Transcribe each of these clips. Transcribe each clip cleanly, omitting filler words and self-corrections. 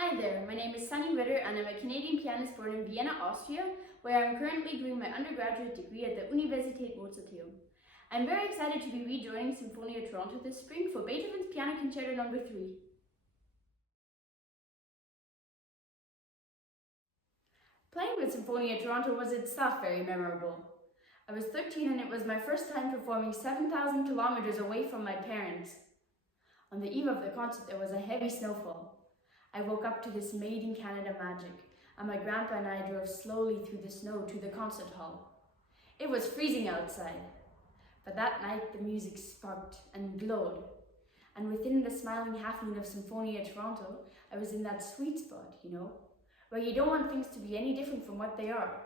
Hi there, my name is Sunny Ritter and I'm a Canadian pianist born in Vienna, Austria, where I'm currently doing my undergraduate degree at the Universität Mozarteum. I'm very excited to be rejoining Sinfonia Toronto this spring for Beethoven's Piano Concerto No. 3. Playing with Sinfonia Toronto was itself very memorable. I was 13 and it was my first time performing 7,000 kilometers away from my parents. On the eve of the concert there was a heavy snowfall. I woke up to this made in Canada magic, and my grandpa and I drove slowly through the snow to the concert hall. It was freezing outside, but that night the music sparked and glowed, and within the smiling half moon of Sinfonia Toronto, I was in that sweet spot, where you don't want things to be any different from what they are.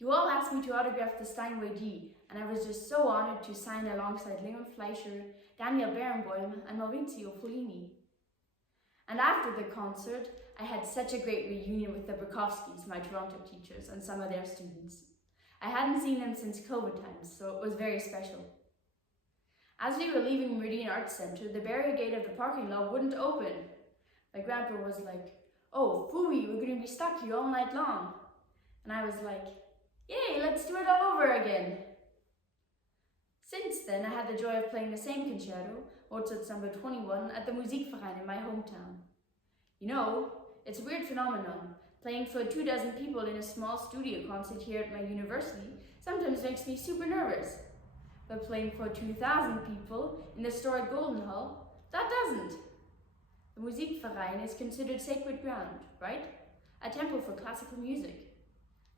You all asked me to autograph the Steinway G, and I was just so honored to sign alongside Leon Fleischer, Daniel Barenboim, and Maurizio Follini. And after the concert, I had such a great reunion with the Bukowskis, my Toronto teachers, and some of their students. I hadn't seen them since COVID times, so it was very special. As we were leaving Meridian Arts Centre, the barrier gate of the parking lot wouldn't open. My grandpa was like, "Oh, phooey, we're going to be stuck here all night long." And I was like, "Yay, let's do it all over again." Since then, I had the joy of playing the same concerto, Mozart's No. 21, at the Musikverein in my hometown. It's a weird phenomenon. Playing for 24 people in a small studio concert here at my university sometimes makes me super nervous. But playing for 2,000 people in the historic Golden Hall, that doesn't. The Musikverein is considered sacred ground, right? A temple for classical music.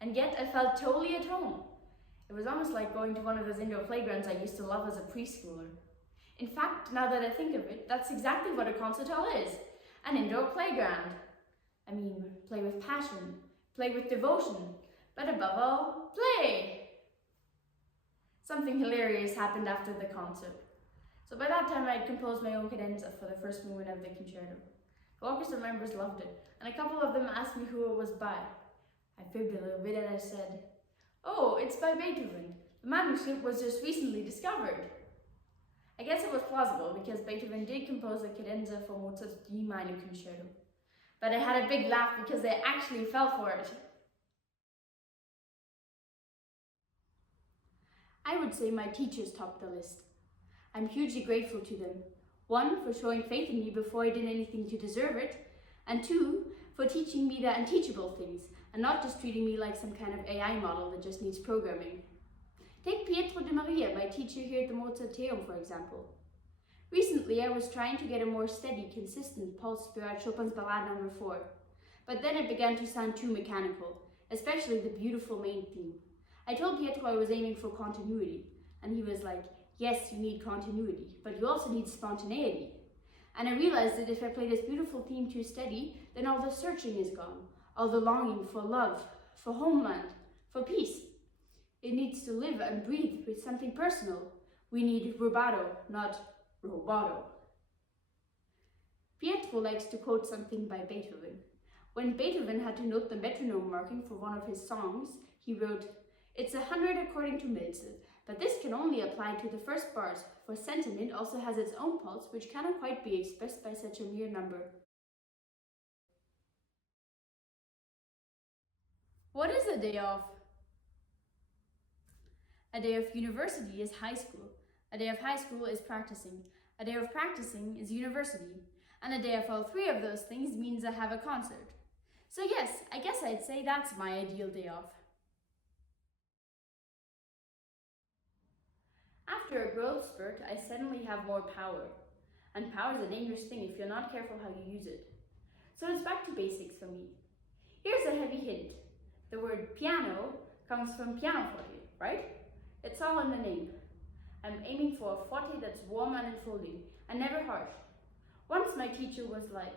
And yet I felt totally at home. It was almost like going to one of those indoor playgrounds I used to love as a preschooler. In fact, now that I think of it, that's exactly what a concert hall is. An indoor playground. Play with passion, play with devotion, but above all, play! Something hilarious happened after the concert. So by that time I had composed my own cadenza for the first movement of the concerto. The orchestra members loved it, and a couple of them asked me who it was by. I fibbed a little bit and I said, "Oh, it's by Beethoven. The manuscript was just recently discovered." I guess it was plausible because Beethoven did compose a cadenza for Mozart's D minor concerto. But I had a big laugh because they actually fell for it. I would say my teachers topped the list. I'm hugely grateful to them. 1, for showing faith in me before I did anything to deserve it, and 2, for teaching me the unteachable things and not just treating me like some kind of AI model that just needs programming. Take Pietro de Maria, my teacher here at the Mozarteum, for example. Recently, I was trying to get a more steady, consistent pulse throughout Chopin's Ballade No. 4, but then it began to sound too mechanical, especially the beautiful main theme. I told Pietro I was aiming for continuity, and he was like, "Yes, you need continuity, but you also need spontaneity." And I realized that if I play this beautiful theme too steady, then all the searching is gone, all the longing for love, for homeland, for peace. It needs to live and breathe with something personal. We need rubato, not rubato. Pietro likes to quote something by Beethoven. When Beethoven had to note the metronome marking for one of his songs, he wrote, "It's 100 according to Milze, but this can only apply to the first bars, for sentiment also has its own pulse which cannot quite be expressed by such a mere number." What is a day off? A day of university is high school. A day of high school is practicing. A day of practicing is university. And a day of all three of those things means I have a concert. So yes, I guess I'd say that's my ideal day off. After a growth spurt, I suddenly have more power. And power is a dangerous thing if you're not careful how you use it. So it's back to basics for me. Here's a heavy hint. The word piano comes from pianoforte, right? It's all in the name. I'm aiming for a forte that's warm and enfolding, and never harsh. Once my teacher was like,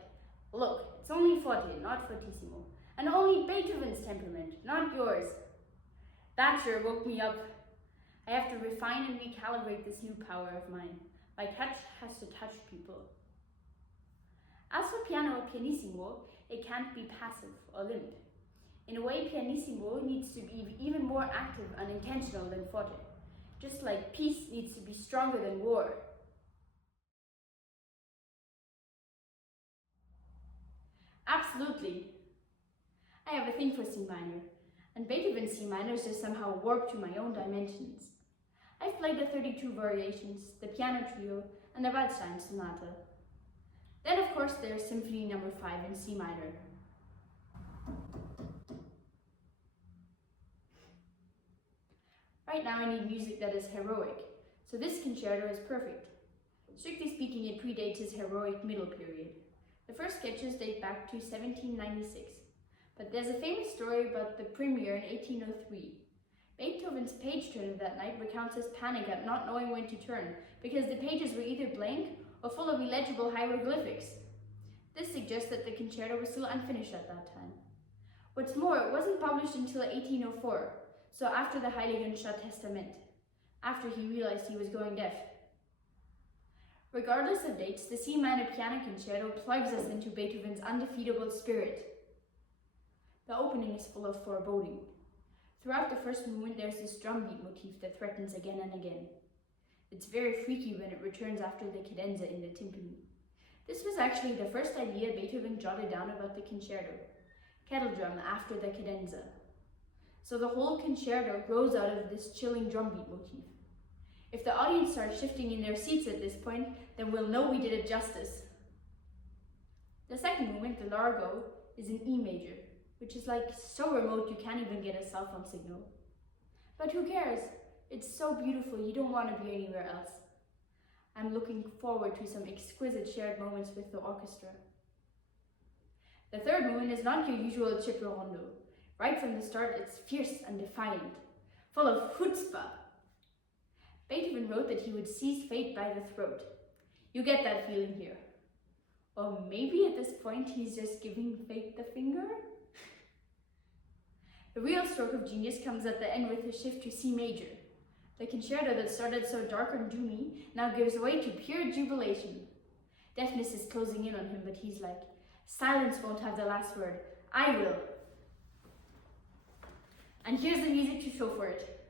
"Look, it's only forte, not fortissimo, and only Beethoven's temperament, not yours." That sure woke me up. I have to refine and recalibrate this new power of mine. My touch has to touch people. As for piano or pianissimo, it can't be passive or limp. In a way, pianissimo needs to be even more active and intentional than forte, just like peace needs to be stronger than war. Absolutely. I have a thing for C minor, and Beethoven's C minor is just somehow warped to my own dimensions. I've played the 32 variations, the piano trio, and the Waldstein sonata. Then of course there's Symphony No. 5 in C minor. Right now I need music that is heroic, so this concerto is perfect. Strictly speaking, it predates his heroic middle period. The first sketches date back to 1796, but there's a famous story about the premiere in 1803. Beethoven's page turner that night recounts his panic at not knowing when to turn, because the pages were either blank or full of illegible hieroglyphics. This suggests that the concerto was still unfinished at that time. What's more, it wasn't published until 1804, so after the Heiligenstadt Testament, after he realized he was going deaf. Regardless of dates, the C minor piano concerto plugs us into Beethoven's undefeatable spirit. The opening is full of foreboding. Throughout the first movement, there's this drumbeat motif that threatens again and again. It's very freaky when it returns after the cadenza in the timpani. This was actually the first idea Beethoven jotted down about the concerto, kettle drum after the cadenza. So the whole concerto grows out of this chilling drumbeat motif. If the audience starts shifting in their seats at this point, then we'll know we did it justice. The second movement, the Largo, is in E major, which is like so remote you can't even get a cell phone signal. But who cares? It's so beautiful, you don't want to be anywhere else. I'm looking forward to some exquisite shared moments with the orchestra. The third movement is not your usual Ciprirondo. Right from the start, it's fierce and defiant, full of Chutzpah. Beethoven wrote that he would seize fate by the throat. You get that feeling here. Or maybe at this point he's just giving fate the finger? The real stroke of genius comes at the end with a shift to C major. The concerto that started so dark and doomy now gives way to pure jubilation. Deafness is closing in on him, but he's like, silence won't have the last word. I will. And here's the music to show for it.